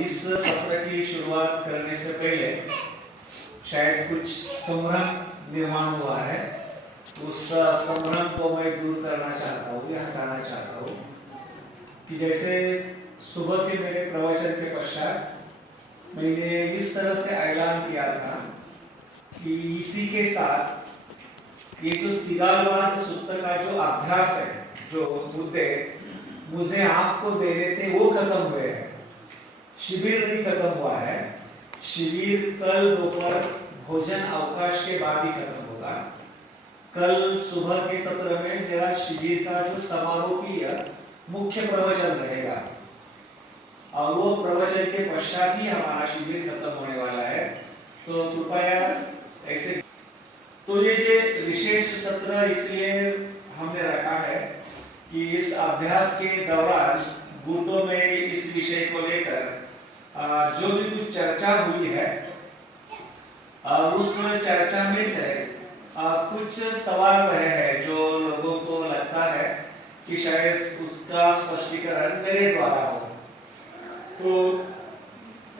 इस सत्र की शुरुआत करने से पहले शायद कुछ संभ्रम निर्माण हुआ है। उस संभ्रम को मैं दूर करना चाहता हूँ या हटाना चाहता हूँ कि जैसे सुबह के मेरे प्रवचन के पश्चात मैंने इस तरह से ऐलान किया था कि इसी के साथ ये जो सिगालवाद सूत्र का जो अभ्यास है, जो मुद्दे मुझे आपको देने थे वो खत्म हुए हैं। शिविर नहीं खत्म हुआ है। शिविर कल दोपहर भोजन अवकाश के बाद ही खत्म होगा। कल सुबह के सत्र में मेरा शिविर का जो समारोपीय मुख्य प्रवचन रहेगा और वो प्रवचन के पश्चात ही हमारा शिविर खत्म होने वाला है। तो कृपया ऐसे तो ये जो विशेष सत्र इसलिए हमने रखा है कि इस अभ्यास के दौरान गुटों में इस विषय को लेकर जो भी कुछ चर्चा हुई है उस चर्चा में से कुछ सवाल रहे हैं जो लोगों को लगता है कि शायद उसका स्पष्टीकरण मेरे द्वारा हो। तो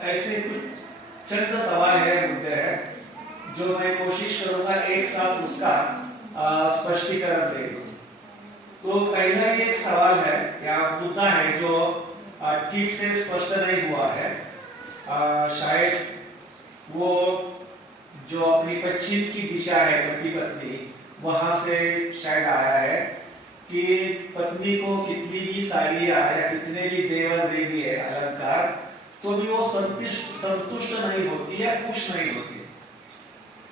ऐसे कुछ चंद सवाल है, मुद्दे हैं जो मैं कोशिश करूंगा एक साथ उसका स्पष्टीकरण दे दूं। तो पहला एक सवाल है या मुद्दा है जो ठीक से स्पष्ट नहीं हुआ है। शायद वो जो अपनी पश्चिम की दिशा है पति पत्नी, वहां से शायद आया है कि पत्नी को कितनी भी साड़ियां या कितने भी देवर देवी है अलंकार, तो भी वो संतुष्ट नहीं होती या खुश नहीं होती।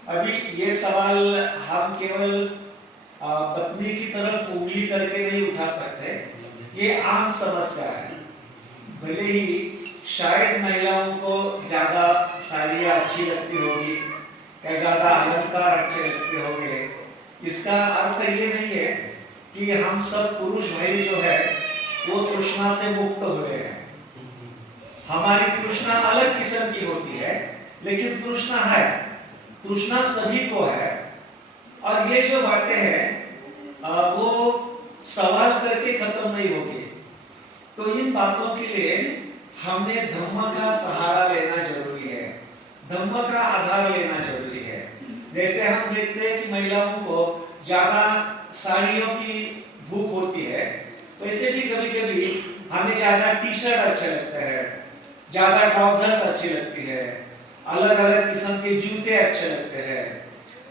अभी ये सवाल हम केवल पत्नी की तरफ उंगली करके नहीं उठा सकते, ये आम समस्या है। भले ही शायद महिलाओं को ज्यादा साड़ियाँ अच्छी लगती होगी या ज्यादा अलंकार अच्छे लगते होंगे, इसका अर्थ ये नहीं है कि हम सब पुरुष भाई जो है वो तृष्णा से मुक्त हुए हैं। हमारी तृष्णा अलग किस्म की होती है, लेकिन तृष्णा है, तृष्णा सभी को है। और ये जो बातें हैं वो सवाल करके खत्म नहीं होगी। तो इन बातों के लिए हमने धम्म का सहारा लेना जरूरी है, धम्म का आधार लेना जरूरी है। जैसे हम देखते हैं कि महिलाओं को ज्यादा साड़ियों की भूख होती है, वैसे भी कभी कभी हमें ज्यादा टी शर्ट अच्छे लगते हैं, ज्यादा ट्राउजर्स अच्छी लगती है, अलग अलग किस्म के जूते अच्छे लगते हैं,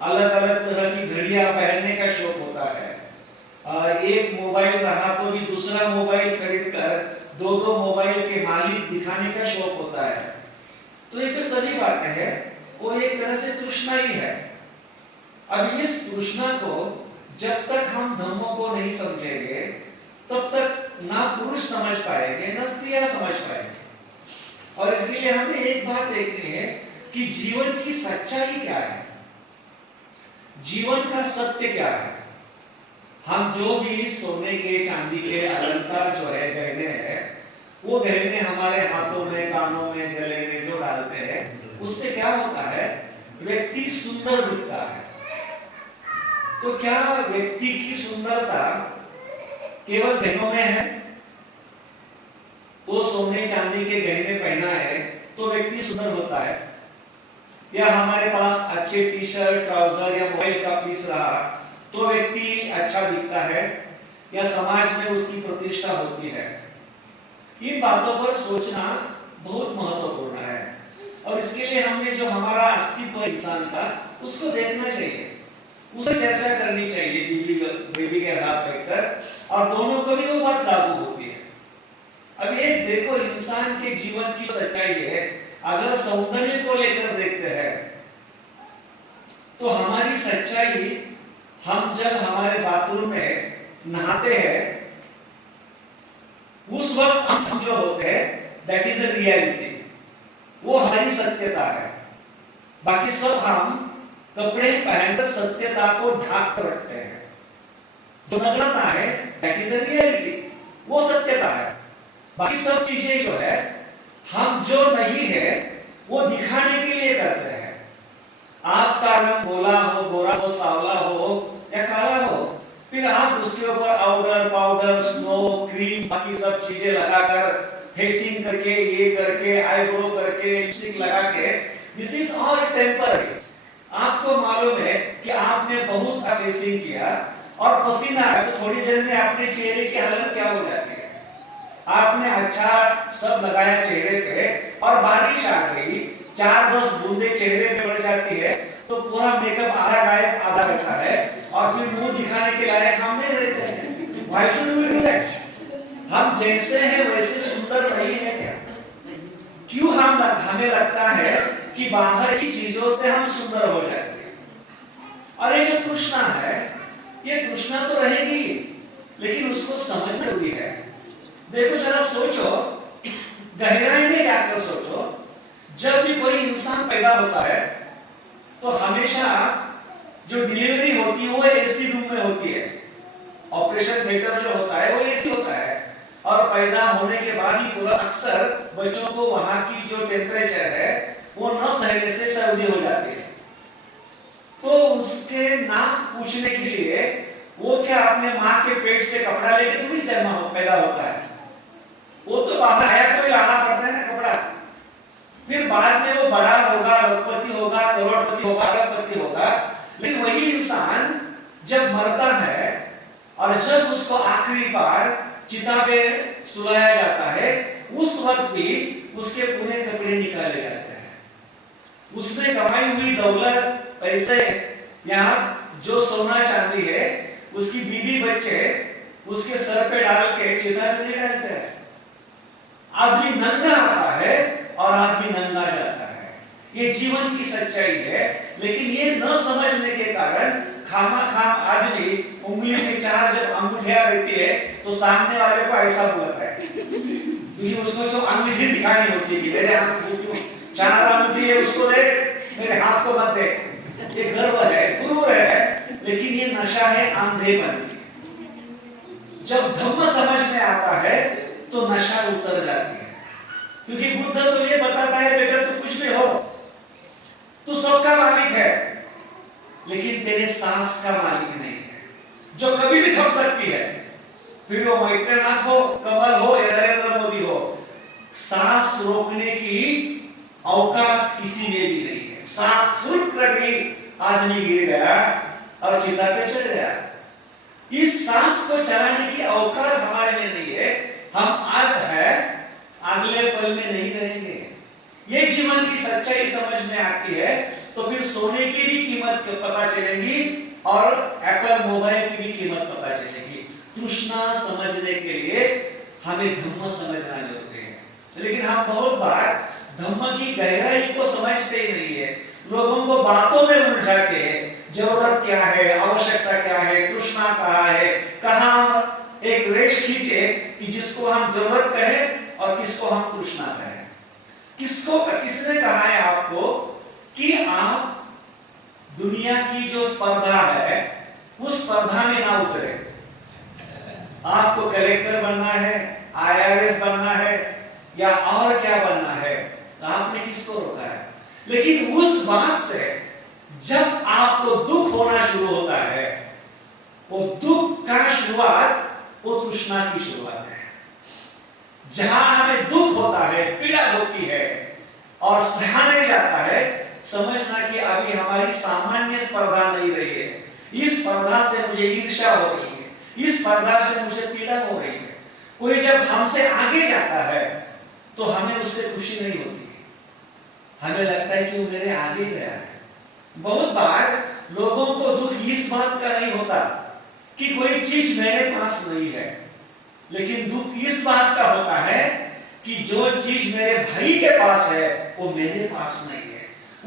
अलग अलग तरह की घड़ियां पहनने का शौक होता है। एक मोबाइल रहा तो भी दूसरा मोबाइल खरीद कर दो मोबाइल के मालिक दिखाने का शौक होता है। तो ये जो सभी बातें हैं वो एक तरह से तृष्णा ही है। अब इस तृष्णा को जब तक हम धम्मों को नहीं समझेंगे तब तक ना पुरुष समझ पाएंगे ना स्त्रियां समझ पाएंगे। और इसलिए हमें एक बात देखनी है कि जीवन की सच्चाई क्या है, जीवन का सत्य क्या है। हम जो भी सोने के चांदी के अलंकार जो है गहने हैं, वो गहने हमारे हाथों में, कानों में, गले में जो डालते हैं, उससे क्या होता है, व्यक्ति सुंदर दिखता है। तो क्या व्यक्ति की सुंदरता केवल गहनों में है? वो सोने चांदी के गहने पहना है तो व्यक्ति सुंदर होता है, या हमारे पास अच्छे टी शर्ट ट्राउजर या मोबाइल का पीस रहा तो व्यक्ति अच्छा दिखता है या समाज में उसकी प्रतिष्ठा होती है? इन बातों पर सोचना बहुत महत्वपूर्ण है। और इसके लिए हमने जो हमारा अस्तित्व इंसान का उसको देखना चाहिए, उससे चर्चा करनी चाहिए बीवी के हाथ बैठकर, और दोनों को भी वो बात लागू होती है। अब ये देखो, इंसान के जीवन की सच्चाई है। अगर सौंदर्य को लेकर देखते हैं तो हमारी सच्चाई, हम जब हमारे बाथरूम में नहाते हैं उस वक्त हम जो होते हैं दैट इज अ रियलिटी, वो हमारी सत्यता है। बाकी सब हम कपड़े पहनकर सत्यता को ढाक कर रखते हैं। जो नग्नता है दैट इज अ रियलिटी, वो सत्यता है। बाकी सब चीजें जो है हम जो नहीं है वो दिखाने के लिए करते हैं। आपका रंग गोला हो, गोरा हो, सावला हो या काला हो, फिर आप उसके ऊपर पाउडर पाउडर स्नो क्रीम बाकी सब चीजें लगाकर फेसिंग करके ये करके आईब्रो करके लिपस्टिक लगा के, दिस इज ऑल टेम्पररी। आपको मालूम है कि आपने बहुत फेसिंग किया और पसीना आया तो थोड़ी देर में अपने चेहरे की हालत क्या हो जाती है। आपने अच्छा सब लगाया चेहरे पे और बारिश आ गई, 4-10 बूंदे चेहरे पे पड़ जाती है तो पूरा मेकअप आधा गायब आधा बैठा है और फिर मुंह दिखाने के लायक हम नहीं रहते हैं। Why should we do that? हम जैसे हैं वैसे सुंदर नहीं है क्या? क्यों हमें लगता है कि बाहर की चीजों से हम सुंदर हो जाएंगे। और ये जो तृष्णा है, ये तृष्णा तो रहेगी लेकिन उसको समझ जरूरी है। देखो जरा सोचो, गहराई में जाकर सोचो, जब भी कोई इंसान पैदा होता है तो हमेशा जो डिलीवरी होती है वो एसी रूम में होती है। ऑपरेशन थिएटर जो होता है वो एसी होता है और पैदा होने के बाद ही तुरंत अक्सर बच्चों को वहां की जो टेम्परेचर है वो न सहने से सर्दी हो जाती है। तो उसके नाक पूछने के लिए वो क्या अपने माँ के पेट से कपड़ा लेके थोड़ी पैदा होता है, वो तो बाहर आया कोई लाना पड़ता है ना कपड़ा। फिर बाद में वो बड़ा होगा, लखपति होगा, करोड़पति होगा, अरबपति होगा। लेकिन वही इंसान जब मरता है और जब उसको आखिरी बार चिता पे सुलाया जाता है, उस वक्त भी उसके पूरे कपड़े निकाले जाते हैं। उसने कमाई हुई दौलत, पैसे, यहाँ जो सोना चांदी है, उसकी बीवी बच्चे उसके सर पे डाल के चिता पे नहीं डालते हैं। आदमी नंगा आता है और आदमी नंगा जाता है। ये जीवन की सच्चाई है। लेकिन ये न समझने के कारण खाम आदमी उंगली में 4 जब अंगूठियां रहती है तो सामने वाले को ऐसा बोलता है, क्योंकि उसको जो अंगूठी दिखानी होती है कि मेरे हाथ में 4 अंगूठी है, उसको देख, मेरे हाथ को मत देख। ये गर्व है, गुरूर है, लेकिन ये नशा है अंधेपन। जब धम्म समझ में आता है तो नशा उतर जाती है। क्योंकि बुद्ध तो ये बताता है बेटा तू कुछ भी हो, तू सबका मालिक है, लेकिन तेरे सांस का मालिक नहीं है, जो कभी भी थम सकती है। फिर वो मैत्रेयनाथ हो, कमल हो या नरेंद्र मोदी हो, सांस रोकने की औकात किसी में भी नहीं है। सांस रुक गई, आदमी गिर गया और चिता पे चढ़ गया। इस सांस को चलाने की औकात हमारे में नहीं है। हम आज है, अगले पल में नहीं रहेंगे। ये जीवन की सच्चाई समझ में आती है तो फिर सोने की भी कीमत पता चलेगी और एप्पल मोबाइल की भी कीमत पता चलेगी। तृष्णा समझने के लिए हमें धम्म समझना जरूरी है। लेकिन हम बहुत बार धम्म की गहराई को समझते ही नहीं है। लोगों को बातों में उलझा के जरूरत क्या है, आवश्यकता क्या है, तृष्णा कहाँ है, कहाँ हम एक रेश खींचे कि जिसको हम जरूरत कहें और किसको हम तृष्णा कहें। किसने कहा है आपको कि आप दुनिया की जो स्पर्धा है उस स्पर्धा में ना उतरे। आपको कलेक्टर बनना है, IRS बनना है या और क्या बनना है, तो आपने किसको रोका है? लेकिन उस बात से जब आपको दुख होना शुरू होता है, वो दुख का शुरुआत वो तृष्णा की शुरुआत है। जहां हमें दुख होता है, पीड़ा होती है और सहा नहीं जाता है, समझना कि अभी हमारी सामान्य स्पर्धा नहीं रही है। इस स्पर्धा से मुझे ईर्ष्या हो रही है, इस स्पर्धा से मुझे पीड़ा हो रही है। कोई जब हमसे आगे जाता है तो हमें उससे खुशी नहीं होती, हमें लगता है कि वो मेरे आगे गया है। बहुत बार लोगों को दुख इस बात का नहीं होता कि कोई चीज मेरे पास नहीं है, लेकिन दुख इस बात का होता है कि जो चीज मेरे भाई के पास है वो मेरे पास नहीं है।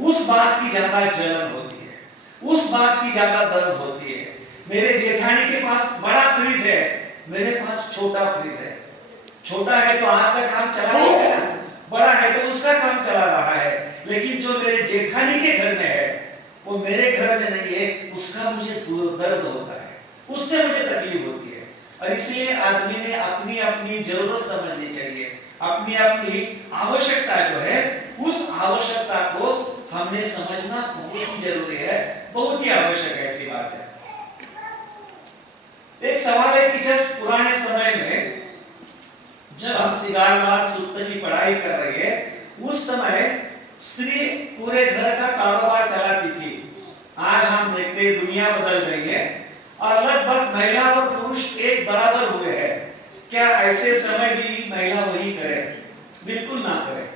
उस बात की ज्यादा जलन होती है, उस बात की ज्यादा दर्द होती है। मेरे जेठानी के पास बड़ा फ्रिज है, मेरे पास छोटा फ्रिज है। छोटा है तो आपका काम चला रहेगा, बड़ा है तो उसका काम चला रहा है। लेकिन जो मेरे जेठानी के घर में है वो मेरे घर में नहीं है, उसका मुझे दर्द होता है, उससे मुझे तकलीफ होती है। और इसलिए आदमी ने अपनी अपनी जरूरत समझनी चाहिए, अपनी अपनी आवश्यकता जो है उस आवश्यकता को हमने समझना बहुत ही जरूरी है, बहुत ही आवश्यक ऐसी बात है। एक सवाल है कि जब पुराने समय में जब हम सिगारवाद सूक्त की पढ़ाई कर रहे हैं, उस समय स्त्री पूरे घर का कारोबार चलाती थी। आज हम देखते हैं दुनिया बदल गई है और लगभग महिला और पुरुष एक बराबर हुए हैं। क्या ऐसे समय भी महिला वही करे? बिल्कुल ना करे।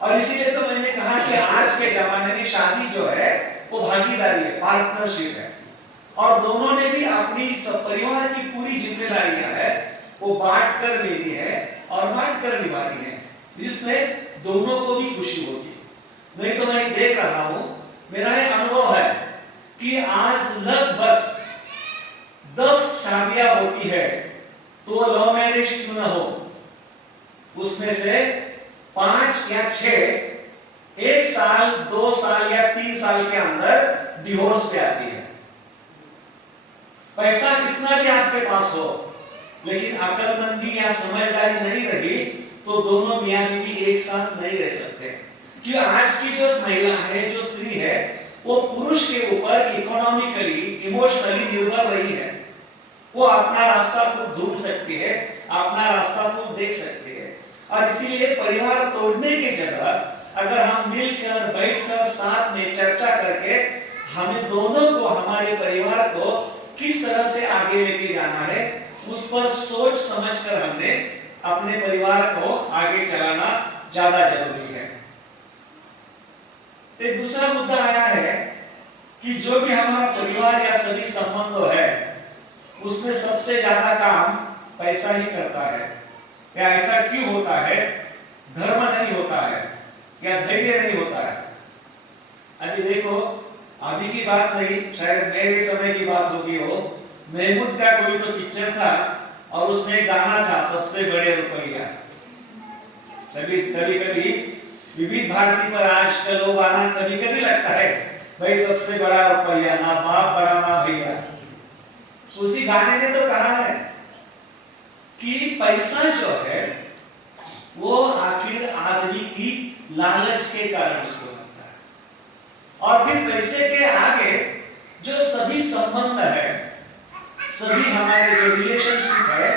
और इसीलिए तो मैंने कहा कि आज के जमाने में शादी जो है वो भागीदारी है, पार्टनरशिप है, और दोनों ने भी अपनी सब परिवार की पूरी जिम्मेदारियां है वो बांट कर लेनी है और बांट कर निभानी है, जिसमें दोनों को भी खुशी होगी। नहीं तो मैं देख रहा हूं, मेरा एक अनुभव है कि आज लगभग 10 शादियां होती है, तो लव मैरिज क्यों ना हो, उसमें से 5 या 6 1 साल 2 साल या 3 साल के अंदर डिवोर्स पे आती है। पैसा कितना भी आपके पास हो, लेकिन अकलमंदी या समझदारी नहीं रही तो दोनों मियां बीवी एक साथ नहीं रह सकते। क्योंकि आज की जो महिला है, जो स्त्री है, वो पुरुष के ऊपर इकोनॉमिकली इमोशनली निर्भर रही है। वो अपना रास्ता खुद ढूंढ सकती है, अपना रास्ता खुद देख सकती है। और इसीलिए परिवार तोड़ने की जगह अगर हम मिलकर बैठकर साथ में चर्चा करके हमें दोनों को, हमारे परिवार को किस तरह से आगे लेके जाना है, उस पर सोच समझकर हमने अपने परिवार को आगे चलाना ज्यादा जरूरी है। एक दूसरा मुद्दा आया है कि जो भी हमारा परिवार या सभी संबंध है, उसमें सबसे ज्यादा काम पैसा ही करता है। या ऐसा क्यों होता है? धर्म नहीं होता है या धैर्य नहीं होता है। अभी देखो, अभी की बात नहीं, शायद मेरे समय की बात होगी हो, महमूद का कोई तो पिक्चर था और उसमें गाना था, सबसे बड़े रुपया। कभी कभी विविध भारती पर आजकल वो गाना कभी कभी लगता है, भाई सबसे बड़ा रुपया, ना बाप बड़ा ना भैया। उसी गाने ने तो कहा है कि पैसा जो है वो आखिर आदमी की लालच के कारण उसको लगता है, और फिर पैसे के आगे जो सभी संबंध है, सभी हमारे जो रिलेशनशिप है,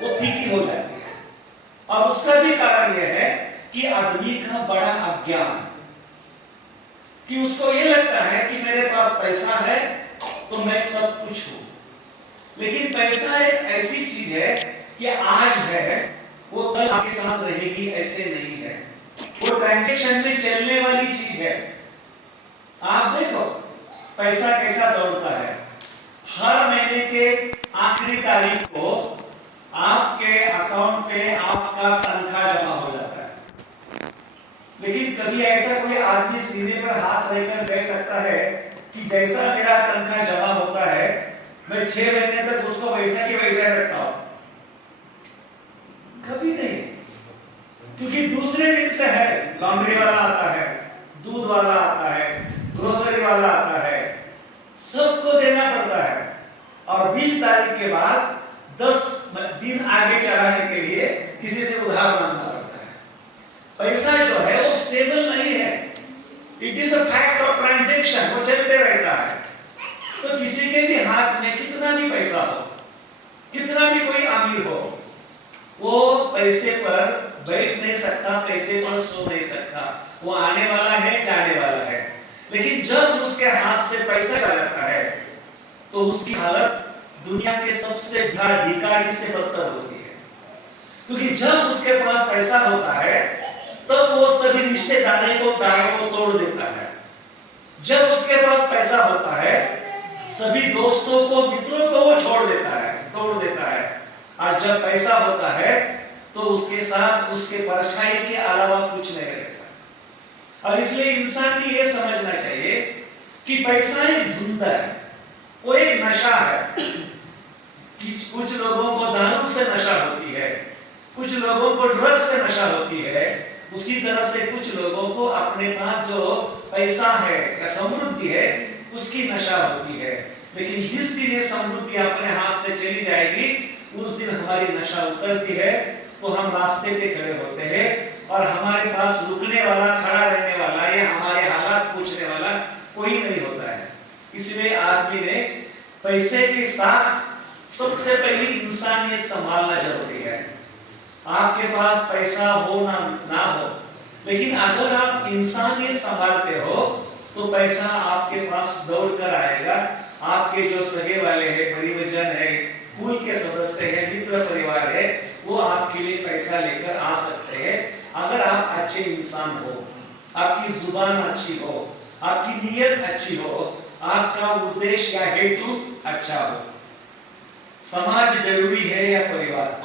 वो फीकी हो जाती है। और उसका भी कारण यह है कि आदमी का बड़ा अज्ञान, कि उसको ये लगता है कि मेरे पास पैसा है तो मैं सब कुछ हूं। लेकिन पैसा एक ऐसी चीज है कि आज है वो कल आपके साथ रहेगी, ऐसे नहीं है। वो ट्रांजैक्शन में चलने वाली चीज है। आप देखो पैसा कैसा दौड़ता है। हर महीने के आखिरी तारीख को आपके अकाउंट पे आपका तनख्वाह जमा हो जाता है। लेकिन कभी ऐसा कोई आदमी सीने पर हाथ रखकर कह सकता है कि जैसा मेरा तनख्वाह जमा होता है, मैं 6 महीने तक उसको वैसा की वैसा रखता हूं? कभी नहीं। क्योंकि दूसरे दिन से है, लॉन्ड्री वाला आता है, दूध वाला आता है, ग्रोसरी वाला आता है, सबको देना पड़ता है। और 20 तारीख के बाद 10 दिन आगे चलाने के लिए किसी से उधार मांगना पड़ता है। पैसा जो है वो स्टेबल नहीं है। It is a fact of transaction, वो चलते रहता है। तो किसी के भी हाथ में कितना भी पैसा हो, कितना भी कोई अमीर हो, वो पैसे पर बैठ नहीं सकता, पैसे पर सो नहीं सकता। वो आने वाला है, जाने वाला है। लेकिन जब उसके हाथ से पैसा चला जाता है तो उसकी हालत दुनिया के सबसे भिखारी से बदतर होती है। क्योंकि जब उसके पास पैसा होता है तब वो सभी रिश्तेदारों को तोड़ देता है। जब उसके पास पैसा होता है सभी दोस्तों को, मित्रों को वो छोड़ देता है, तोड़ देता है। और जब पैसा होता है तो उसके साथ उसके परछाई के अलावा कुछ नहीं रहता। और इसलिए इंसान को यह समझना चाहिए कि पैसा एक धुंध है, वो एक नशा है। कि कुछ लोगों को दारू से नशा होती है, कुछ लोगों को ड्रग्स से नशा होती है, उसी तरह से कुछ लोगों को अपने पास जो पैसा है या समृद्धि है उसकी नशा होती है। लेकिन जिस दिन ये समृद्धि अपने हाथ से चली जाएगी उस दिन हमारी नशा उतरती है, तो हम रास्ते पे खड़े होते हैं और हमारे पास रुकने वाला, खड़ा रहने वाला या हमारे हालात पूछने वाला कोई नहीं होता है। इसलिए आदमी ने पैसे के साथ सबसे पहले इंसानियत संभालना जरूरी है। आपके पास पैसा हो ना हो, लेकिन अगर आप इंसानियत संभालते हो तो पैसा आपके पास दौड़ कर आएगा। आपके जो सगे वाले हैं, परिवारजन है, कुल के सदस्य हैं, मित्र परिवार है, वो आपके लिए पैसा लेकर आ सकते हैं अगर आप अच्छे इंसान हो, आपकी जुबान अच्छी हो, आपकी नीयत अच्छी हो, आपका उद्देश्य या हेतु अच्छा हो। समाज जरूरी है या परिवार?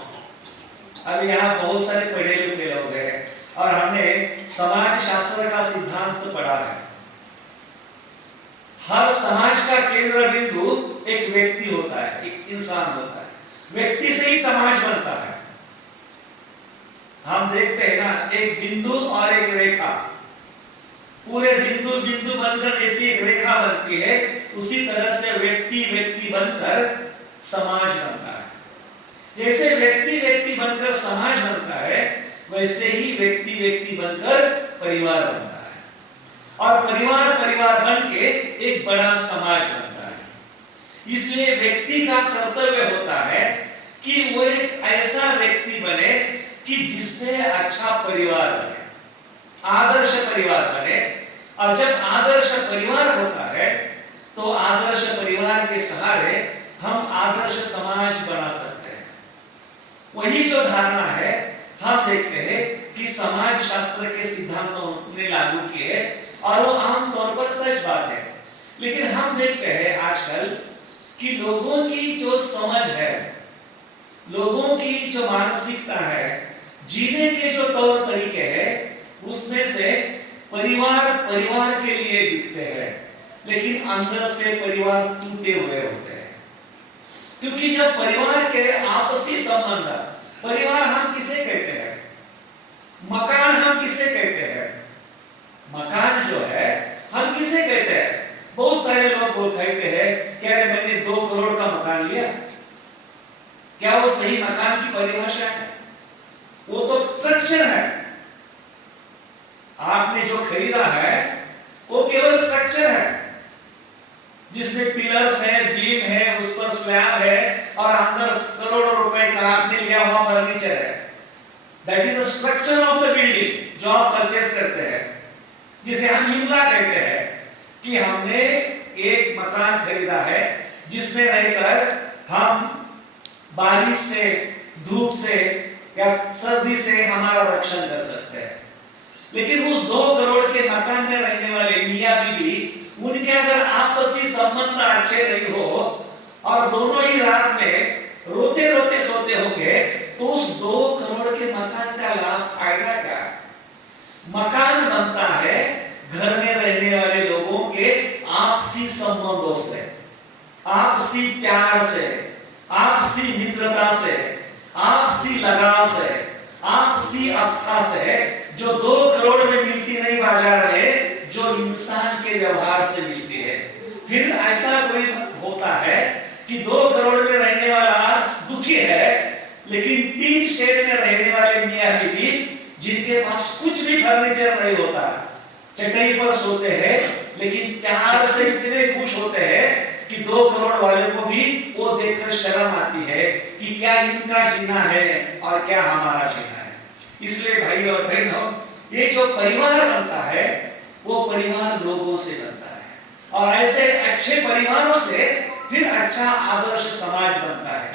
अब यहाँ बहुत सारे पढ़े लिखे लोग हैं और हमने समाज शास्त्र का सिद्धांत तो पढ़ा है। हर समाज का केंद्र बिंदु एक व्यक्ति होता है, एक इंसान होता है। व्यक्ति से ही समाज बनता है। हम देखते हैं ना, एक बिंदु और एक रेखा, पूरे बिंदु बिंदु बनकर जैसी एक रेखा बनती है, उसी तरह से व्यक्ति व्यक्ति बनकर समाज बनता है। जैसे व्यक्ति व्यक्ति बनकर समाज बनता है, वैसे ही व्यक्ति व्यक्ति बनकर परिवार बनता है, और परिवार परिवार बन के एक बड़ा समाज बनता है। इसलिए व्यक्ति का कर्तव्य होता है कि वो एक ऐसा व्यक्ति बने कि जिससे अच्छा परिवार बने, आदर्श परिवार बने। और जब आदर्श परिवार होता है तो आदर्श परिवार के सहारे हम आदर्श समाज बना सकते हैं। वही जो धारणा है हम देखते हैं कि समाज शास्त्र के सिद्धांतों ने लागू किए, और वो आम तौर पर सच बात है। लेकिन हम देखते हैं आजकल कि लोगों की जो समझ है, लोगों की जो मानसिकता है, जीने के जो तौर तरीके हैं, उसमें से परिवार परिवार के लिए दिखते हैं, लेकिन अंदर से परिवार टूटे हुए होते हैं। क्योंकि जब परिवार के आपसी संबंध, परिवार हम किसे कहते हैं? मकान हम किसे कहते हैं? मकान जो है हम किसे कहते हैं? बहुत सारे लोग वो कहते हैं क्या मैंने 2 करोड़ का मकान लिया। क्या वो सही मकान की परिभाषा है? वो तो स्ट्रक्चर है। आपने जो खरीदा है वो केवल स्ट्रक्चर है, जिसमें पिलर्स है, बीम है, उस पर स्लैब है, और अंदर करोड़ों रुपए का आपने लिया हुआ फर्नीचर है। That is the structure of the building जो आप परचेस करते हैं, जिसे हम इमला कहते हैं कि हमने एक मकान खरीदा है जिसमें रहकर हम बारिश से, धूप से या सर्दी से हमारा रक्षण कर सकते हैं। लेकिन उस 2 करोड़ के मकान में रहने वाले मियां बीवी, उनके अगर आपसी संबंध अच्छे नहीं हो और दोनों ही रात में रोते रोते सोते होंगे, तो उस 2 करोड़ के मकान का लाभ फायदा क्या? मकान बनता है घर में रहने वाले लोगों के आपसी संबंधों से, आपसी प्यार से, आपसी मित्रता से, आपसी लगाव से, आपसी आस्था से, जो 2 करोड़ में मिलती नहीं बाजार में, जो इंसान के व्यवहार से मिलती है। फिर ऐसा कोई होता है कि 2 करोड़ में रहने वाला दुखी है, लेकिन 3 शेड में रहने वाले मियां बीवी जिनके पास कुछ भी फर्नीचर नहीं होता, चटाई पर सोते हैं, लेकिन प्यार से इतने खुश होते हैं कि 2 करोड़ वाले को भी वो देखकर शर्म आती है कि क्या इनका जीना है और क्या हमारा जीना है। इसलिए भाई और बहनों, ये जो परिवार बनता है वो परिवार लोगों से बनता है, और ऐसे अच्छे परिवारों से फिर अच्छा आदर्श समाज बनता है।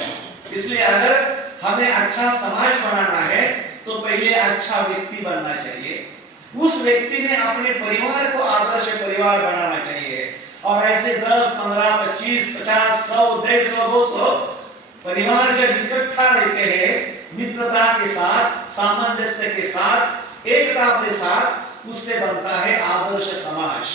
इसलिए अगर हमें अच्छा समाज बनाना है तो पहले अच्छा व्यक्ति बनना चाहिए। उस व्यक्ति ने अपने परिवार को आदर्श परिवार बनाना चाहिए, और ऐसे 10, 15, 25, 50, 100, 150, 200 परिवार जब इकट्ठा रहते हैं, मित्रता के साथ, सामंजस्य के साथ, एकता से साथ, उससे बनता है आदर्श समाज।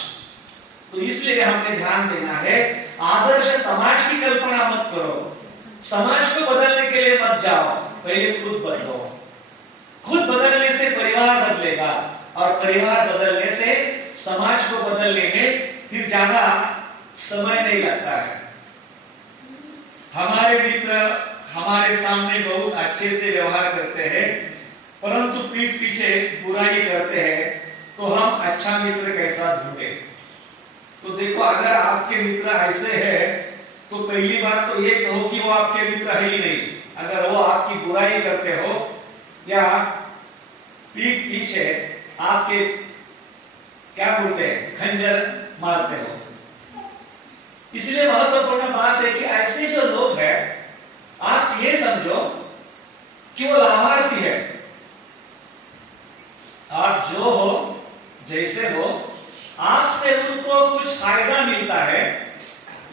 तो इसलिए हमें ध्यान देना है, आदर्श समाज की कल्पना मत करो, समाज को बदलने के लिए मत जाओ, पहले खुद बदलो। खुद बदलने से परिवार बदलेगा, और परिवार बदलने से समाज को बदलने में फिर ज्यादा समय नहीं लगता है। हमारे मित्र हमारे सामने बहुत अच्छे से व्यवहार करते हैं, परंतु पीठ पीछे बुराई करते हैं, तो हम अच्छा मित्र कैसा ढूंढे? तो देखो, अगर आपके मित्र ऐसे हैं तो पहली बात तो ये कहो कि वो आपके मित्र है ही नहीं। अगर वो आपकी बुराई करते हो या पीठ पीछे आपके क्या बोलते हैं खंजर मारते हो। इसलिए महत्वपूर्ण बात है कि ऐसे जो लोग हैं आप ये समझो कि वो लाभार्थी है। आप जो हो जैसे हो आपसे उनको कुछ फायदा मिलता है,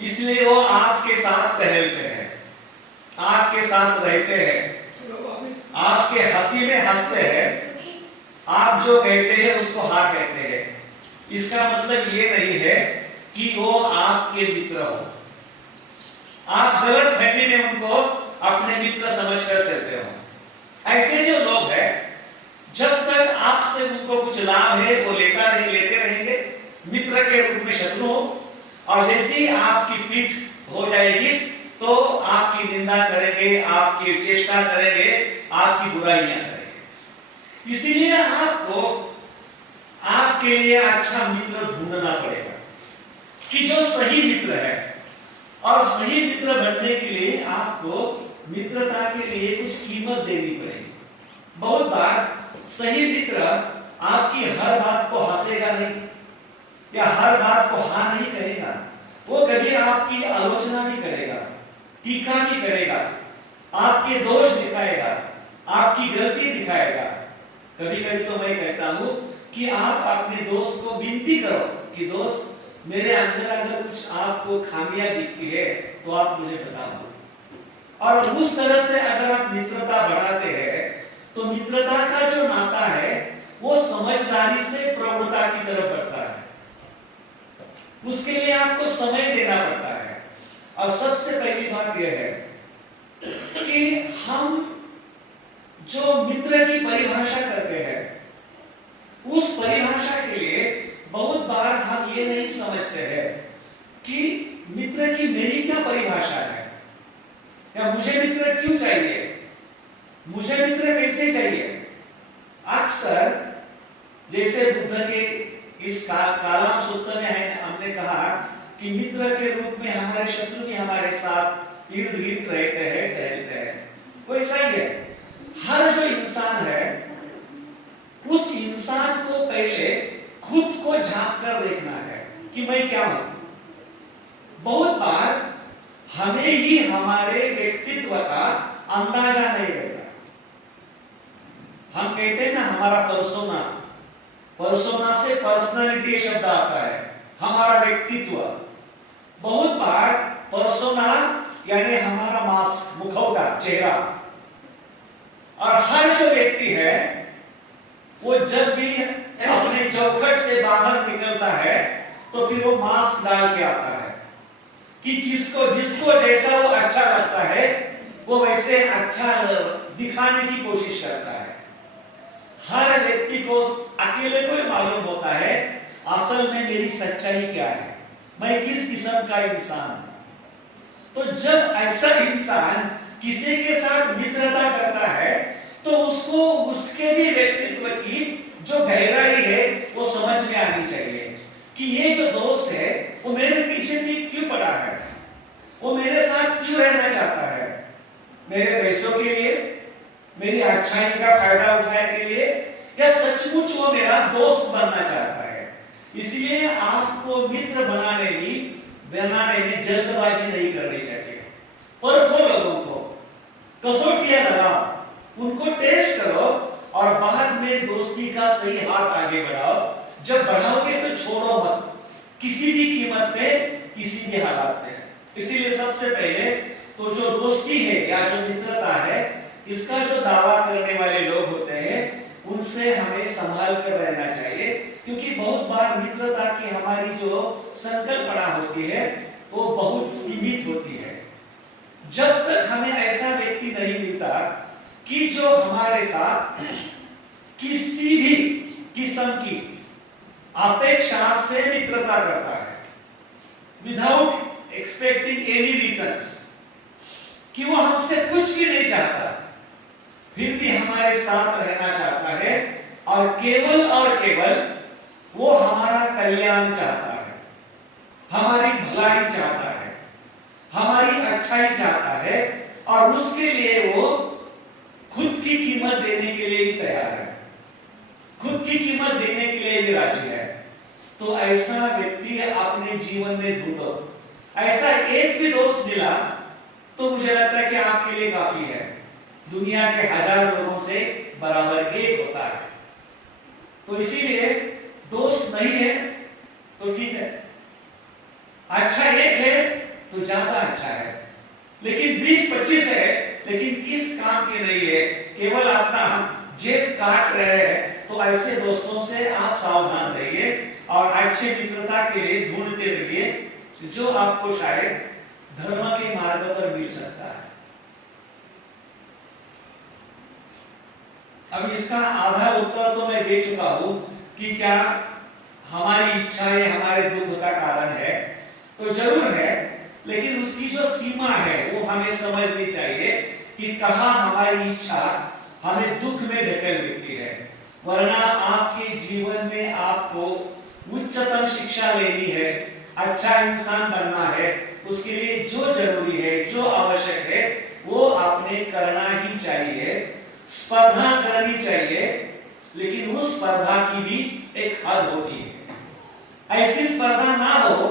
इसलिए वो आपके साथ टहलते हैं, आपके साथ रहते हैं, आपके हंसी में हंसते हैं, आप जो कहते हैं उसको हाँ कहते हैं। इसका मतलब ये नहीं है कि वो आपके मित्र हो। आप गलत फहमी में उनको अपने मित्र समझकर चलते हो। ऐसे जो लोग हैं जब तक आपसे उनको कुछ लाभ है वो लेते रहेंगे, मित्र के रूप में शत्रु हो, और जैसे ही आपकी पीठ हो जाएगी तो आपकी निंदा करेंगे, आपकी चेष्टा करेंगे, आपकी बुराइयां करेंगे। इसीलिए आपको आपके लिए अच्छा मित्र ढूंढना पड़ेगा कि जो सही मित्र है। और सही मित्र बनने के लिए आपको मित्रता के लिए कुछ कीमत देनी पड़ेगी। बहुत बार सही मित्र आपकी हर बात को हंसेगा नहीं या हर बात को हाँ नहीं करेगा। वो कभी आपकी आलोचना भी करेगा, टीका भी करेगा, आपके दोष दिखाएगा, आपकी गलती दिखाएगा। कभी कभी तो मैं कहता हूं कि आप अपने दोस्त को विनती करो कि दोस्त मेरे अंदर अगर कुछ आपको खामियां दिखती है तो आप मुझे बता दो। और उस तरह से अगर आप मित्रता बढ़ाते हैं तो मित्रता का जो नाता है वो समझदारी से प्रौढ़ता की तरफ बढ़ता है। उसके लिए आपको समय देना पड़ता है। और सबसे पहली बात यह है कि हम जो मित्र की परिभाषा करते हैं उस परिभाषा के लिए बहुत बार हम ये नहीं समझते हैं कि मित्र की मेरी क्या परिभाषा है या मुझे मित्र क्यों चाहिए, मुझे मित्र कैसे चाहिए। अक्सर जैसे बुद्ध के इस कालाम सूत्र में हमने कहा कि मित्र के रूप में हमारे शत्रु भी हमारे साथ इर्द गिर्द रहते हैं, टहलते हैं। वैसा ही है हर जो इंसान है उस इंसान को पहले खुद को झांक कर देखना है कि मैं क्या हूं। बहुत बार हमें ही हमारे व्यक्तित्व का अंदाजा नहीं रहता। हम कहते हैं ना हमारा पर्सोना, पर्सोना से पर्सनालिटी शब्द आता है, हमारा व्यक्तित्व। बहुत बार पर्सोना यानी हमारा मास्क, मुखौटा, चेहरा। और हर जो व्यक्ति है वो जब भी अपने चौखट से बाहर निकलता है तो फिर वो मास्क डाल के आता है कि जिसको जैसा वो अच्छा लगता है वो वैसे अच्छा दिखाने की कोशिश करता है। हर व्यक्ति को अकेले को ही मालूम होता है असल में मेरी सच्चाई क्या है, मैं किस किस्म का इंसान हूं। तो जब ऐसा इंसान किसी के साथ मित्रता करता है तो उसको उसके भी व्यक्तित्व की जो गहराई है वो समझ में आनी चाहिए कि ये जो दोस्त है वो मेरे पीछे भी क्यों पड़ा है, वो मेरे साथ क्यों रहना चाहता है, मेरे पैसों के लिए, मेरी अच्छाई का फायदा उठाने के लिए, या सचमुच वो मेरा दोस्त बनना चाहता है। इसलिए आपको मित्र बनाने में जल्दबाजी नहीं करनी चाहिए। परखो लोगों को, कसौटियां लगाओ, उनको टेस्ट करो और बाद में दोस्ती का सही हाथ आगे बढ़ाओ। जब बढ़ाओगे तो छोड़ो मत किसी भी कीमत पे, किसी भी हालात में। इसीलिए सबसे पहले तो जो दोस्ती है या जो मित्रता है इसका जो दावा करने वाले लोग होते हैं उनसे हमें संभाल कर रहना चाहिए, क्योंकि बहुत बार मित्रता की हमारी जो संकल्पना होती है वो बहुत सीमित होती है। जब तक हमें ऐसा व्यक्ति नहीं मिलता कि जो हमारे साथ किसी भी किस्म की अपेक्षा से मित्रता करता है विदाउट एक्सपेक्टिंग एनी रिटर्न्स, कि वो हमसे कुछ भी नहीं चाहता फिर भी हमारे साथ रहना चाहता है और केवल वो हमारा कल्याण चाहता है, हमारी भलाई चाहता है, हमारी अच्छाई चाहता है और उसके लिए वो खुद की कीमत देने के लिए भी तैयार है, खुद की कीमत देने के लिए भी राजी है। तो ऐसा व्यक्ति अपने जीवन में ढूंढो। ऐसा एक भी दोस्त मिला तो मुझे लगता है कि आपके लिए काफी है। दुनिया के 1000 लोगों से बराबर एक होता है। तो इसीलिए दोस्त नहीं है तो ठीक है, अच्छा एक है तो ज्यादा अच्छा है, लेकिन 20-25 है लेकिन किस काम के नहीं है, केवल अपना जेब काट रहे हैं, तो ऐसे दोस्तों से आप सावधान रहिए और अच्छे मित्रता के लिए ढूंढते रहिए जो आपको शायद धर्म के मार्ग पर मिल सकता है। अब इसका आधा उत्तर तो मैं दे चुका हूं कि क्या हमारी इच्छाएं हमारे दुख का कारण है, तो जरूर है, लेकिन उसकी जो सीमा है वो हमें समझनी चाहिए कि कहां हमारी इच्छा हमें दुख में ढकेल देती है। वरना आपके जीवन में आपको उच्चतम शिक्षा लेनी है, अच्छा इंसान बनना है, उसके लिए जो जरूरी है, जो आवश्यक है, वो आपने करना ही चाहिए। स्पर्धा करनी चाहिए, लेकिन उस स्पर्धा की भी एक हद होती है। ऐसी स्पर्धा ना हो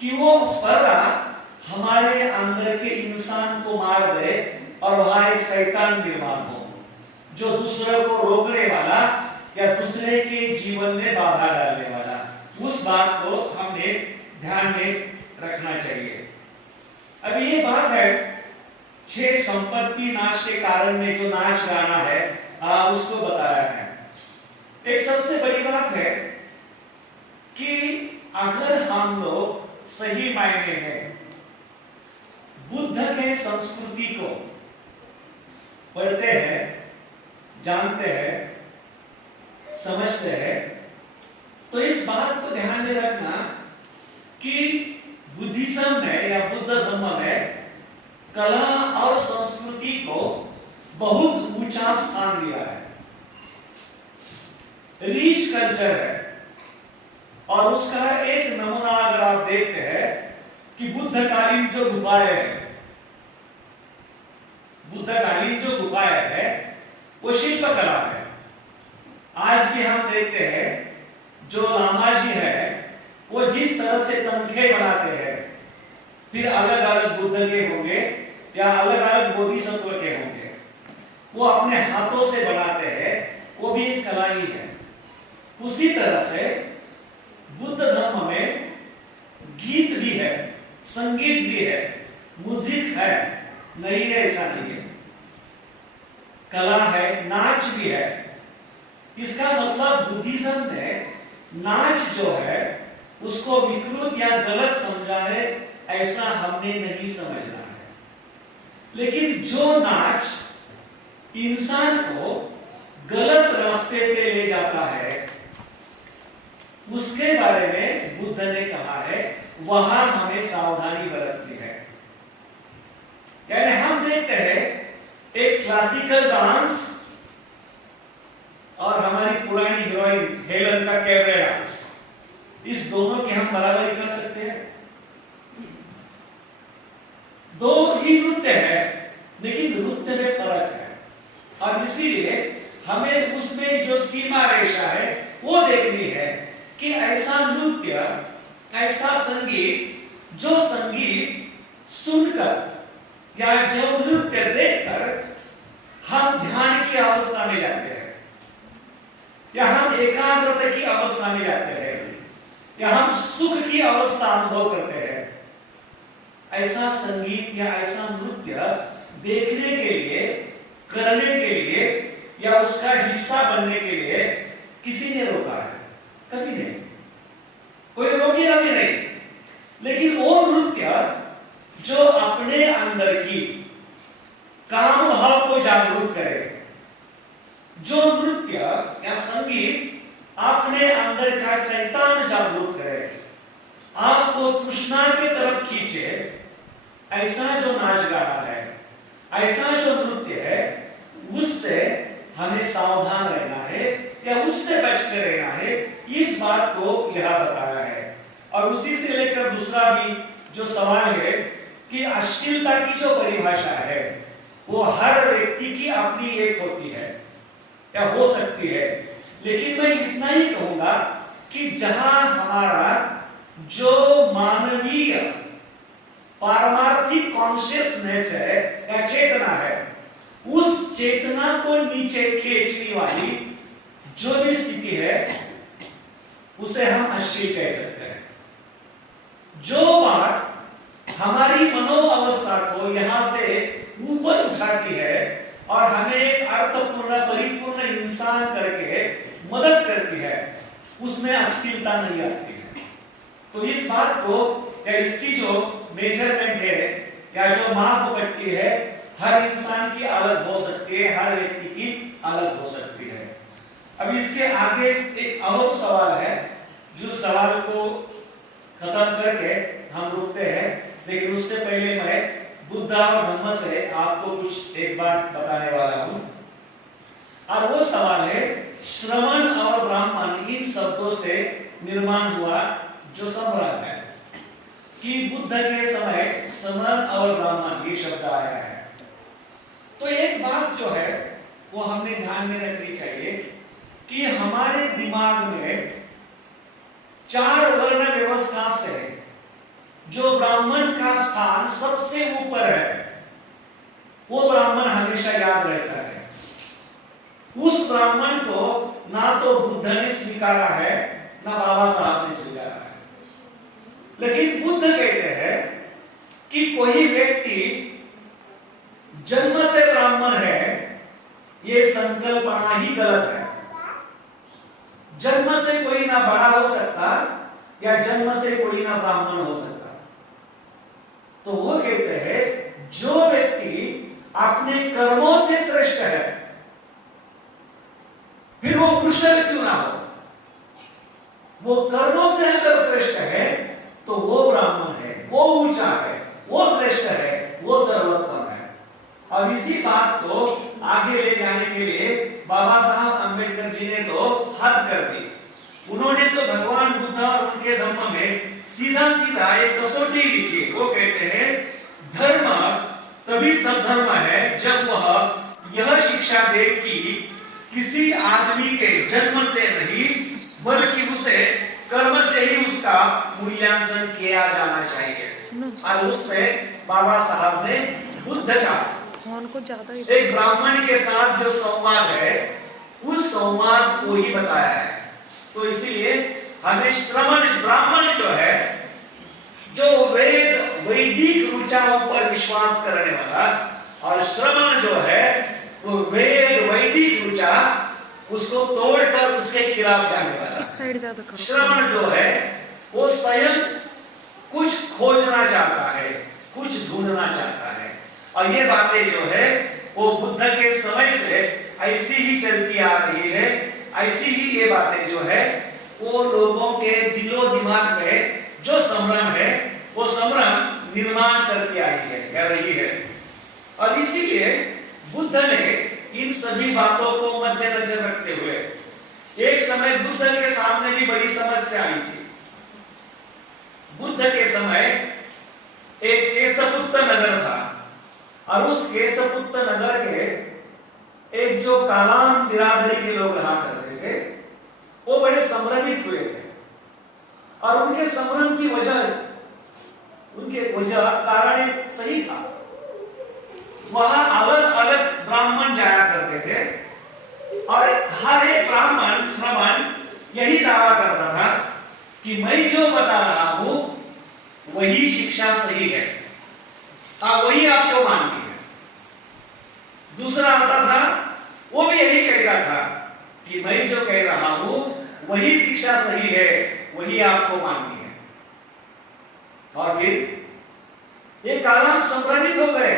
कि वो स्पर्धा हमारे अंदर के इंसान को मार दे और वहां एक शैतान निर्माण हो जो दूसरे को रोकने वाला या दूसरे के जीवन में बाधा डालने वाला। उस बात को हमने ध्यान में रखना चाहिए। अब ये बात है 6 संपत्ति नाश के कारण में जो नाच गाना है उसको बताया है। एक सबसे बड़ी बात है कि अगर हम लोग सही मायने में बुद्ध के संस्कृति को पढ़ते हैं, जानते हैं, समझते हैं, तो इस बात को ध्यान में रखना कि बुद्धिज्म में या बुद्ध धर्म में कला और संस्कृति को बहुत ऊंचा स्थान दिया है, रिच कल्चर है। और उसका एक नमूना अगर आप देखते हैं कि बुद्धकालीन जो गुफाएं हैं, बुद्धकालीन जो गुफाएं हैं वो शिल्प कला है। आज भी हम देखते हैं जो लामा जी है वो जिस तरह से तनखे बनाते हैं, फिर अलग अलग बुद्ध के होंगे या अलग अलग बोधिसत्व के होंगे, वो अपने हाथों से बनाते हैं, वो भी एक कला ही है। उसी तरह से बुद्ध धर्म में गीत भी है, संगीत भी है, म्यूजिक है, नहीं है ऐसा नहीं है, कला है, नाच भी है। इसका मतलब बुद्धिज्म में नाच जो है उसको विकृत या गलत समझा है, ऐसा हमने नहीं समझना है। लेकिन जो नाच इंसान को गलत रास्ते पे ले जाता है उसके बारे में बुद्ध ने कहा है, वहां हमें सावधानी बरतनी है। यानी हम देखते हैं एक क्लासिकल डांस और हमारी पुरानी हीरोइन हेलन का कैबरे डांस, इस दोनों की हम बराबरी कर सकते हैं? दो ही नृत्य है, लेकिन नृत्य में फर्क है और इसीलिए हमें उसमें जो सीमा रेखा है वो देखनी है कि ऐसा नृत्य, ऐसा संगीत, जो संगीत सुनकर या जो नृत्य देखकर हम ध्यान की अवस्था में जाते हैं या हम एकाग्रता की अवस्था में जाते हैं या हम सुख की अवस्था अनुभव करते हैं, ऐसा संगीत या ऐसा नृत्य देखने के लिए, करने के लिए या उसका हिस्सा बनने के लिए किसी ने रोका है? कभी नहीं, कोई रोकेगा भी नहीं। लेकिन वो नृत्य जो अपने अंदर की काम भाव को जागरूक करे, जो नृत्य या संगीत अपने अंदर का शैतान जागरूक करे, आपको तृष्णा की तरफ खींचे, ऐसा जो नाच गाना है, ऐसा जो नृत्य है, उससे हमें सावधान रहना है या उससे बचकर रहना है। इस बात को यह बताया है। और उसी से लेकर दूसरा भी जो सवाल है कि अश्लीलता की जो परिभाषा है वो हर व्यक्ति की अपनी एक होती है या हो सकती है, लेकिन मैं इतना ही कहूंगा कि जहां हमारा जो मानवीय पारमार्थिक कॉन्शियसनेस है या चेतना है, उस चेतना को नीचे खींचने वाली जो भी स्थिति है उसे हम अश्लील कह सकते हैं। जो बात हमारी मनोअवस्था को यहां से ऊपर उठाती है और हमें एक अर्थपूर्ण परिपूर्ण इंसान करके मदद करती है, उसमें अश्लीलता नहीं आती है। तो इस बात को या इसकी जो मेजरमेंट है या जो मापपट्टी है, हर इंसान की अलग हो सकती है, हर व्यक्ति की अलग हो सकती है। अब इसके आगे एक और सवाल है, जो सवाल को खत्म करके हम रुकते हैं, लेकिन उससे पहले मैं बुद्ध और धम्म से आपको कुछ एक बात बताने वाला हूं। और वो सवाल है, श्रवण और ब्राह्मण इन शब्दों से निर्माण हुआ जो संभ्रम है कि बुद्ध के समय श्रवण और ब्राह्मण ये शब्द आया है। तो एक बात जो है वो हमने ध्यान में रखनी चाहिए कि हमारे दिमाग में 4 वर्ण व्यवस्था से जो ब्राह्मण का स्थान सबसे ऊपर है, वो ब्राह्मण हमेशा याद रहता है। उस ब्राह्मण को ना तो बुद्ध ने स्वीकारा है, ना बाबा साहब ने स्वीकारा है। लेकिन बुद्ध कहते हैं कि कोई व्यक्ति जन्म से ब्राह्मण है, ये संकल्पना ही गलत है। जन्म से कोई ना बड़ा हो सकता या जन्म से कोई ना ब्राह्मण हो सकता। तो वो कहते हैं जो व्यक्ति अपने कर्मों से श्रेष्ठ है, फिर वो कुशल क्यों ना हो, वो कर्मों से अगर श्रेष्ठ है तो वो ब्राह्मण है, वो ऊंचा है, वो श्रेष्ठ है, वो सर्वोत्तम है। अब इसी बात को आगे ले जाने के लिए बाबा साहब अंबेडकर जी ने तो हद कर दी। उन्होंने तो भगवान बुद्ध और उनके धम्म में सीधा सीधा एक कसौटी लिखी। वो कहते हैं धर्म तभी सद्धर्म है जब वह यह शिक्षा दे कि किसी आदमी के जन्म से नहीं बल्कि उसे कर्म से ही उसका मूल्यांकन किया जाना चाहिए। और उसमें बाबा साहब ने बुद्ध का को ज्यादा एक ब्राह्मण के साथ जो संवाद है, उस संवाद को ही बताया है। तो इसीलिए हमें श्रवण ब्राह्मण जो है, जो वैदिक ऋचाओं पर विश्वास करने वाला, और श्रवण जो है वो वैदिक ऋचा उसको तोड़कर उसके खिलाफ जाने वाला। इस साइड ज्यादा करो। श्रवण जो है वो स्वयं कुछ खोजना चाहता है, कुछ ढूंढना चाहता है। और ये बातें जो है वो बुद्ध के समय से ऐसी ही चलती आ रही है। ऐसी ही ये बातें जो है वो लोगों के दिलो दिमाग में जो संभ्रम है, वो संभ्रम निर्माण करती आई है या रही है। और इसीलिए बुद्ध ने इन सभी बातों को मद्देनजर रखते हुए, एक समय बुद्ध के सामने भी बड़ी समस्या आई थी। बुद्ध के समय एक केशपुत्र नगर था, और उस केशपुत्र नगर के एक जो कालाम बिरादरी के लोग रहा करते थे, वो बड़े संभ्रमित हुए थे। और उनके संभ्रम की वजह कारण एक सही था। वहां अलग अलग ब्राह्मण जाया करते थे, और हर एक ब्राह्मण श्रवण यही दावा करता था कि मैं जो बता रहा हूं वही शिक्षा सही है, वही आपको माननी है। दूसरा आता था, वो भी यही कहता था कि मैं जो कह रहा हूं वही शिक्षा सही है, वही आपको माननी है। और फिर ये कालाम संभ्रमित हो गए,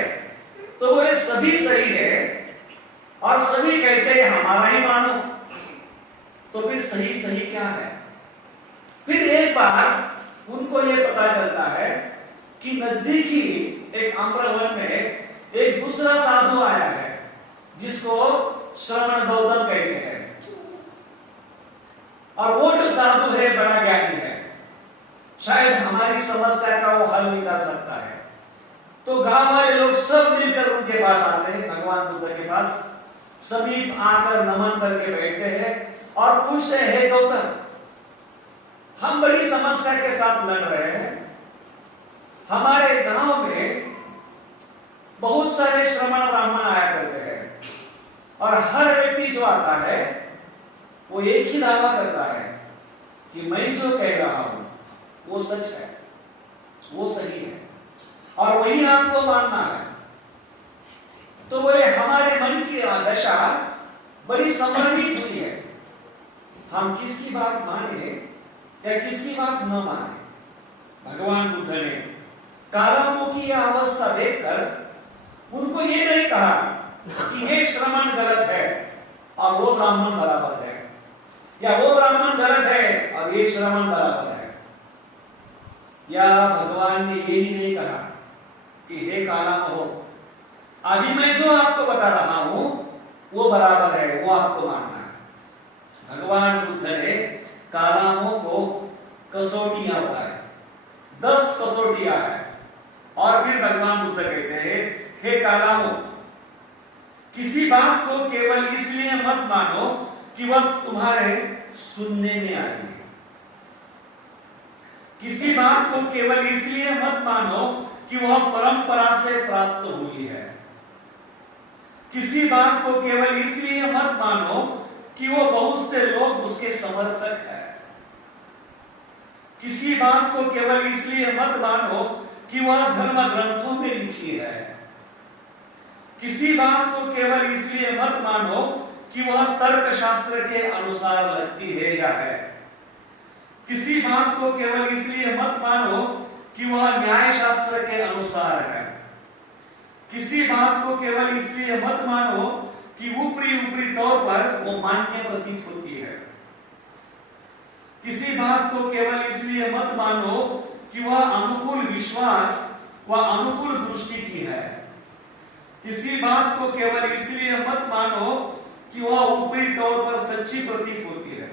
तो वो सभी सही है और सभी कहते हैं हमारा ही मानो। तो फिर सही सही क्या है? फिर एक बार उनको ये पता चलता है कि नजदीक ही एक आम्रवन में एक दूसरा साधु आया है, जिसको श्रवण गौतम कहते हैं। और वो जो साधु है बड़ा ज्ञानी है, शायद हमारी समस्या का वो हल निकाल सकता है। तो गांव वाले लोग सब मिलकर उनके पास आते हैं, भगवान बुद्ध के पास सभी आकर नमन करके बैठते हैं और पूछते हैं, हे गौतम, हम बड़ी समस्या के साथ लड़ रहे हैं। हमारे गांव में बहुत सारे श्रमण ब्राह्मण आया करते हैं और हर व्यक्ति जो आता है वो एक ही दावा करता है कि मैं जो कह रहा हूं वो सच है, वो सही है और वही आपको मानना है। तो बोले, हमारे मन की दशा बड़ी संवर्धित हुई है, हम किसकी बात माने या किसकी बात न माने। भगवान बुद्ध ने कालामों की यह अवस्था देखकर उनको ये नहीं कहा कि ये श्रमण गलत है और वो ब्राह्मण बराबर है, या वो ब्राह्मण गलत है और ये श्रमण बराबर है, या भगवान ने ये भी नहीं कहा कि हे कालामो, अभी मैं जो आपको बता रहा हूं वो बराबर है, वो आपको मानना है। भगवान बुद्ध ने कालामों को कसौटियां बताए, 10 कसौटियां है और फिर भगवान बुद्ध कहते हैं, हे कालामो, किसी बात को केवल इसलिए मत मानो कि वह तुम्हारे सुनने में आई। किसी बात को केवल इसलिए मत मानो कि वह परंपरा से प्राप्त हुई है। किसी बात को केवल इसलिए मत मानो कि वो बहुत से लोग उसके समर्थक हैं। किसी बात को केवल इसलिए मत मानो कि वह धर्म ग्रंथों में लिखी है। किसी बात को केवल इसलिए मत मानो कि वह तर्क शास्त्र के अनुसार लगती है या है। किसी बात को केवल इसलिए मत मानो कि वह न्याय शास्त्र के अनुसार है। किसी बात को केवल इसलिए मत मानो कि ऊपरी ऊपरी तौर पर वो मान्य प्रतीत होती है। किसी बात को केवल इसलिए मत मानो कि वह अनुकूल विश्वास व अनुकूल दृष्टि की है। किसी बात को केवल इसलिए मत मानो कि वह ऊपरी तौर पर सच्ची प्रतीत होती है।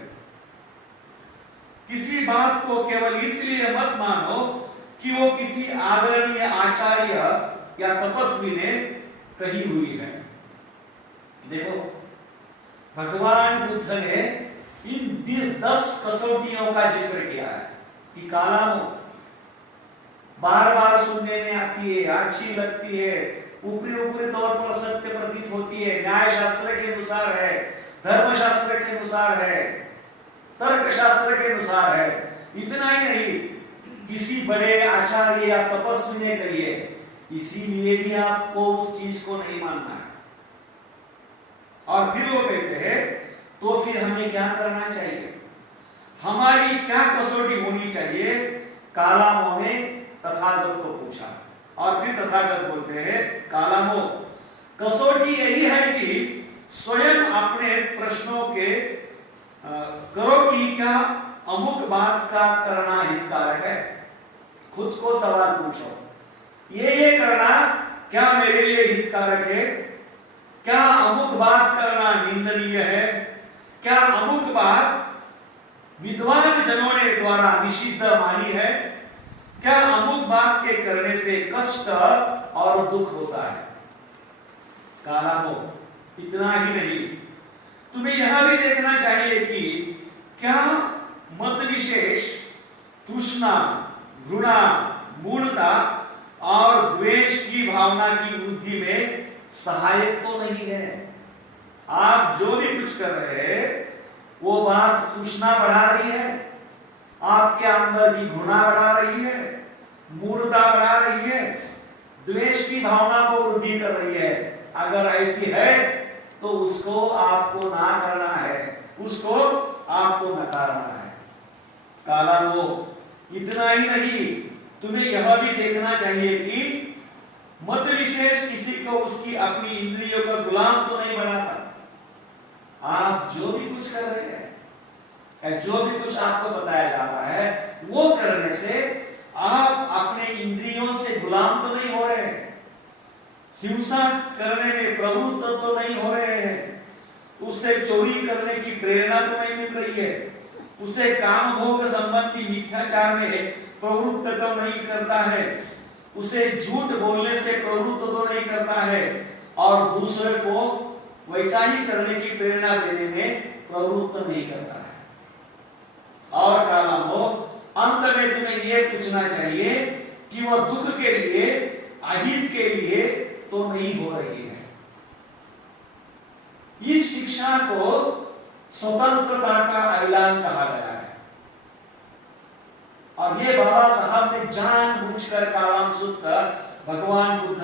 किसी बात को केवल इसलिए मत मानो कि वो किसी आदरणीय आचार्य या तपस्वी ने कही हुई है। देखो, भगवान बुद्ध ने इन 10 कसौटियों का जिक्र किया है कि कालामो बार बार सुनने में आती है, अच्छी लगती है, ऊपरी ऊपरी तौर पर सत्य प्रतीत होती है, न्याय शास्त्र के अनुसार है, धर्म शास्त्र के अनुसार है, तर्क शास्त्र के अनुसार है। इतना ही नहीं, किसी बड़े आचार्य या तपस्वी ने कही है, इसीलिए भी आपको उस चीज को नहीं मानना है। और फिर वो कहते हैं, तो फिर हमें क्या करना चाहिए, हमारी क्या कसौटी होनी चाहिए। कालामो ने तथागत को पूछा और फिर तथागत बोलते हैं, कालामो, कसौटी यही है कि स्वयं अपने प्रश्नों के करो कि क्या अमुक बात का करना हितकारक है। खुद को सवाल पूछो, ये करना क्या मेरे लिए हितकारक है? क्या अमुक बात करना निंदनीय है? क्या अमुक बात विद्वान जनों ने द्वारा निषिद्ध मानी है? क्या अमुक बात के करने से कष्ट और दुख होता है? कालामो, इतना ही नहीं, तुम्हें यह भी देखना चाहिए कि क्या मत विशेष तृष्णा, घृणा, मूढ़ता और द्वेष की भावना की वृद्धि में सहायक तो नहीं है। आप जो भी कुछ कर रहे हैं वो बात तृष्णा बढ़ा रही है, आपके अंदर की घृणा बढ़ा रही है, मूढ़ता बढ़ा रही है, द्वेष की भावना को वृद्धि कर रही है। अगर ऐसी है तो उसको आपको ना करना है, उसको आपको नकारना है। कालामो, इतना ही नहीं, तुम्हें यह भी देखना चाहिए कि मत विशेष किसी को उसकी अपनी इंद्रियों का गुलाम तो नहीं बनाता। आप जो भी कुछ कर रहे हैं, जो भी कुछ आपको बताया जा रहा है, वो करने से आप अपने इंद्रियों से गुलाम तो नहीं हो रहे हैं, हिंसा करने में प्रवृत्त तो नहीं हो रहे हैं, उससे चोरी करने की प्रेरणा तो नहीं मिल रही है, उसे काम भोग संबंधी मिथ्याचार में प्रवृत्त तो नहीं करता है, उसे झूठ बोलने से प्रवृत्त तो नहीं करता है और दूसरे को वैसा ही करने की प्रेरणा देने में प्रवृत्त नहीं करता है। और काला मोह अंत में तुम्हें यह पूछना चाहिए कि वह दुख के लिए, अहित के लिए तो नहीं हो रही है। इस शिक्षा को स्वतंत्रता का ऐलान कहा गया है और ये बाबा साहब ने जानबूझकर कालाम सूत्र भगवान बुद्ध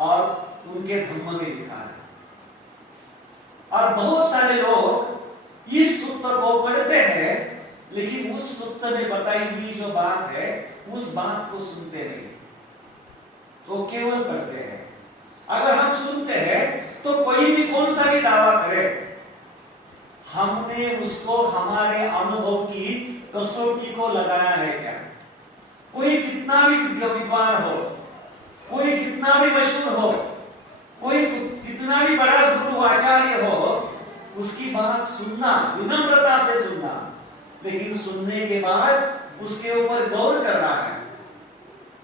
और उनके धम्म में लिखा है। और बहुत सारे लोग इस सूत्र को पढ़ते हैं लेकिन उस सूत्र में बताई हुई जो बात है उस बात को सुनते नहीं, वो केवल पढ़ते हैं। अगर हम सुनते हैं तो कोई भी कौन सा भी दावा करे, हमने उसको हमारे अनुभव की कसौटी को लगाया है क्या? कोई कितना भी विद्वान हो, कोई कितना भी मशहूर हो, कोई कितना भी बड़ा गुरु आचार्य हो, उसकी बात सुनना, विनम्रता से सुनना, लेकिन सुनने के बाद उसके ऊपर गौर करना है,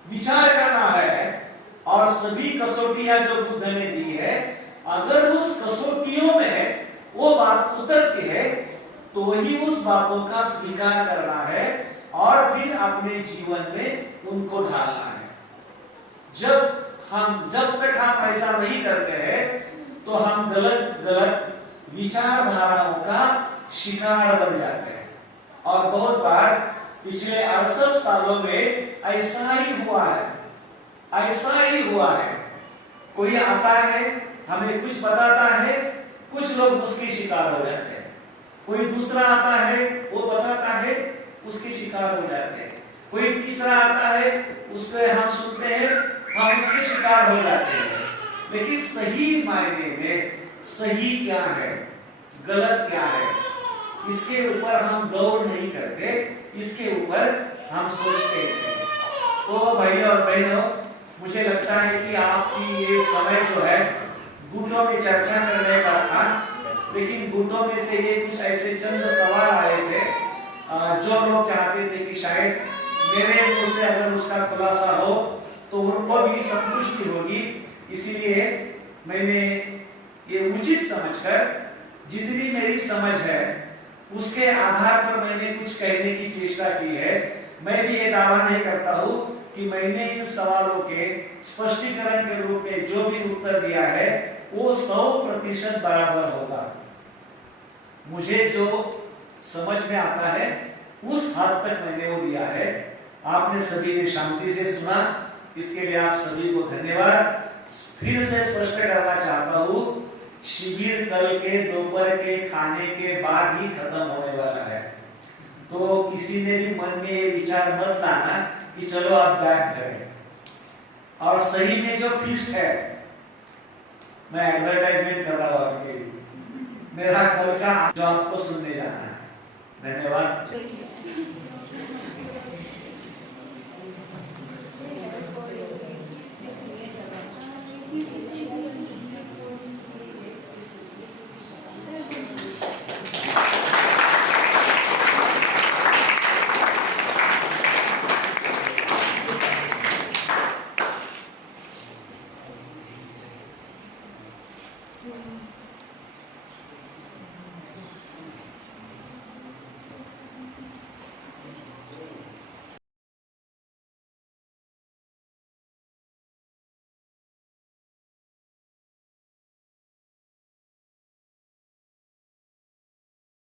विचार करना है। और सभी कसौटियां जो बुद्ध ने दी है, अगर उस कसौटियों में वो बात उतरती है तो वही उस बातों का स्वीकार करना है और फिर अपने जीवन में उनको ढालना है। जब तक हम ऐसा नहीं करते हैं तो हम गलत विचारधाराओं का शिकार बन जाते हैं। और बहुत बार पिछले 68 सालों में ऐसा ही हुआ है, ऐसा ही हुआ है। कोई आता है, हमें कुछ बताता है, कुछ लोग उसके शिकार हो जाते हैं। कोई दूसरा आता है, वो बताता है, उसके शिकार हो जाते हैं। कोई तीसरा आता है, उसके हम सुनते हैं, हम उसके शिकार हो जाते हैं। लेकिन सही मायने में सही क्या है, गलत क्या है, इसके ऊपर हम गौर नहीं करते, इसके ऊपर हम सोचते हैं। तो भाइयों और बहनों, मुझे लगता है कि आपकी ये समय जो है गुटों में चर्चा करने का था, लेकिन गुटों में से ये कुछ ऐसे चंद सवाल आए थे जो लोग चाहते थे कि शायद मेरे मुंह से अगर उसका खुलासा हो तो उनको भी संतुष्टि होगी। इसीलिए मैंने ये उचित समझकर जितनी मेरी समझ है उसके आधार पर मैंने कुछ कहने की चेष्टा की है। मैं भी ये दावा नहीं करता हूँ कि मैंने इन सवालों के स्पष्टीकरण के रूप में जो भी उत्तर दिया है वो 100% बराबर होगा। मुझे जो समझ में आता है उस हद तक मैंने वो दिया है। आपने सभी ने शांति से सुना, इसके लिए आप सभी को धन्यवाद। फिर से स्पष्ट करना चाहता हूँ, शिविर कल के दोपहर के खाने के बाद ही खत्म होने वाला है। तो किसी ने भी मन में ये विचार मत लाना कि चलो आप बैठ गए। और सही में जो फीस्ट है, मैं एडवर्टाइजमेंट कर रहा हूँ आपके लिए, मेरा कल का जो आपको सुनने जाना है। धन्यवाद।